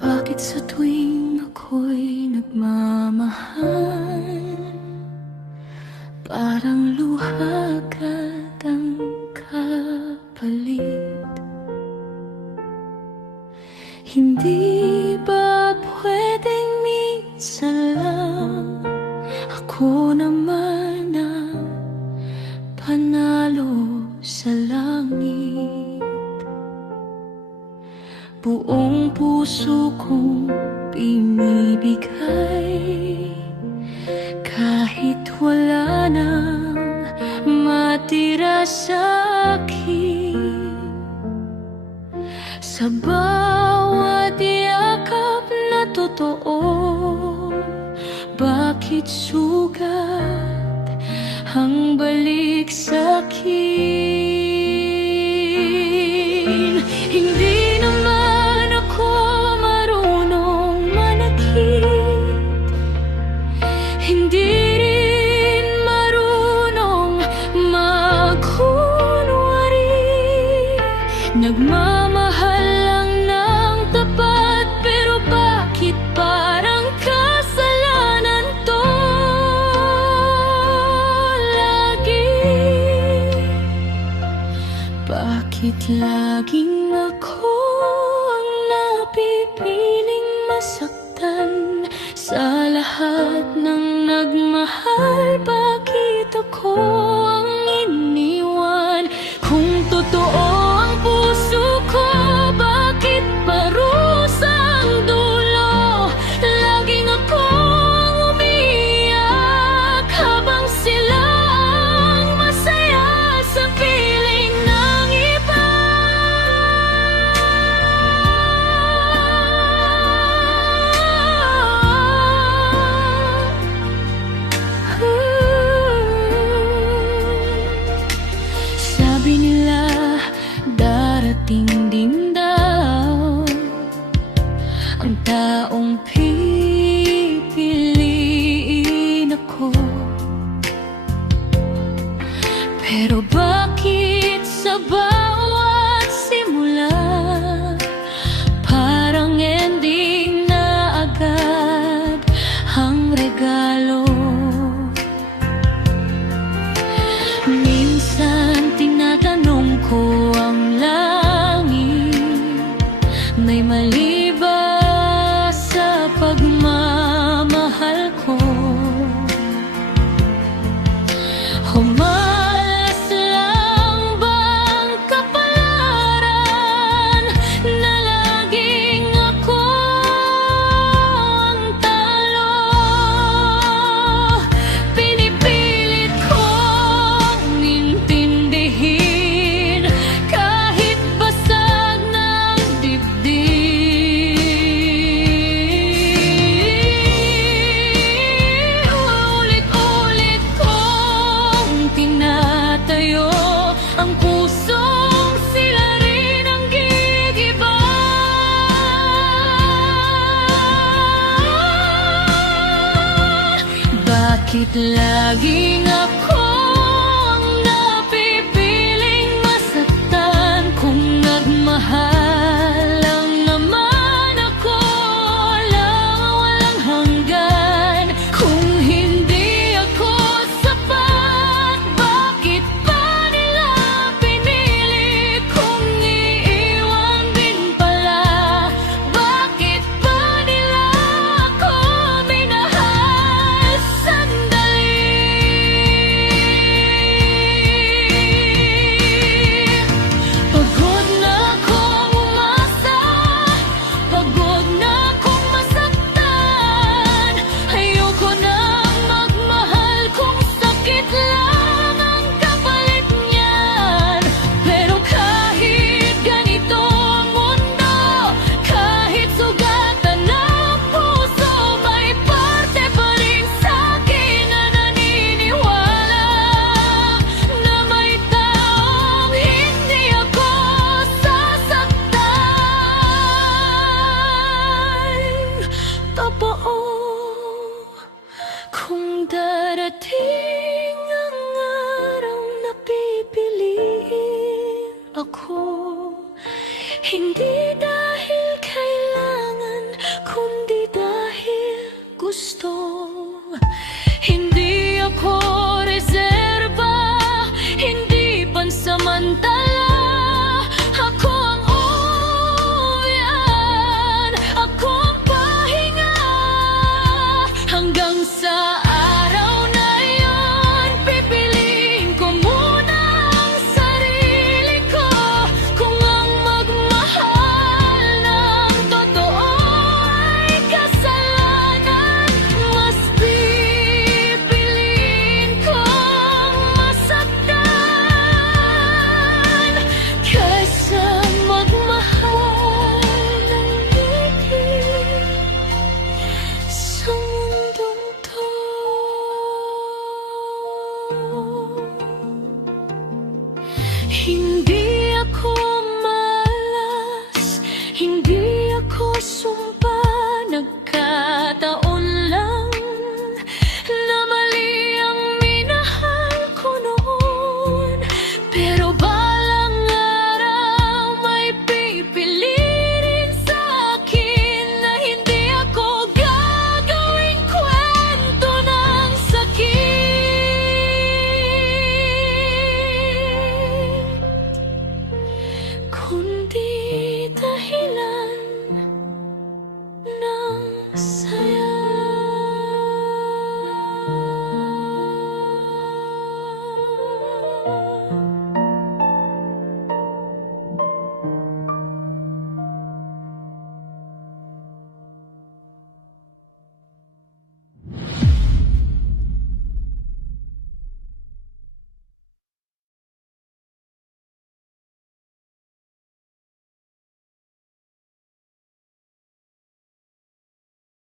Bakit sa tuwing ako'y nagmamahal, parang luha agad ang kapalit? Hindi ba pwedeng minsan lang ako naman ang panalo sa langit? Buong puso kong binibigay, kahit wala nang matira sa'kin. Sa bawat yakap na totoo, bakit sugat ang balik sa'kin? Hindi naman ako marunong manakit, hindi rin marunong magkunwari. Nagmamahal lang ng tapat, pero bakit parang kasalanan to lagi? Bakit laging ako ang napipiling masaktan sa lahat ng nagmahal? Bakit ako ang iniwan? Kung totoo ang puso ko, bakit parusa ang dulo? Laging ako ang umiiyak habang sila ang masaya sa piling ng iba. Sabi nila darating din daw ang taong pipiliin ako. Pero bakit sa bawat simula parang ending na agad ang regalo? Minsan tinatanong ko ang langit, may mali ba sa pagmamahal ko? O malas lang bang kapalaran na laging ako ang talo? Pinipilit kong intindihin kahit basag ng dibdib. Ulit-ulit kong tinatayo ang pusong sila rin ang gigiba. Bakit laging ako ang napipiling masaktan? Kung nagmahal lang naman ako, walang hanggan. Kung hindi ako sapat, bakit pa nila pinilit kong iiwan din pala? Bakit pa nila ako minahal sandali? ako sumpa, nagkataon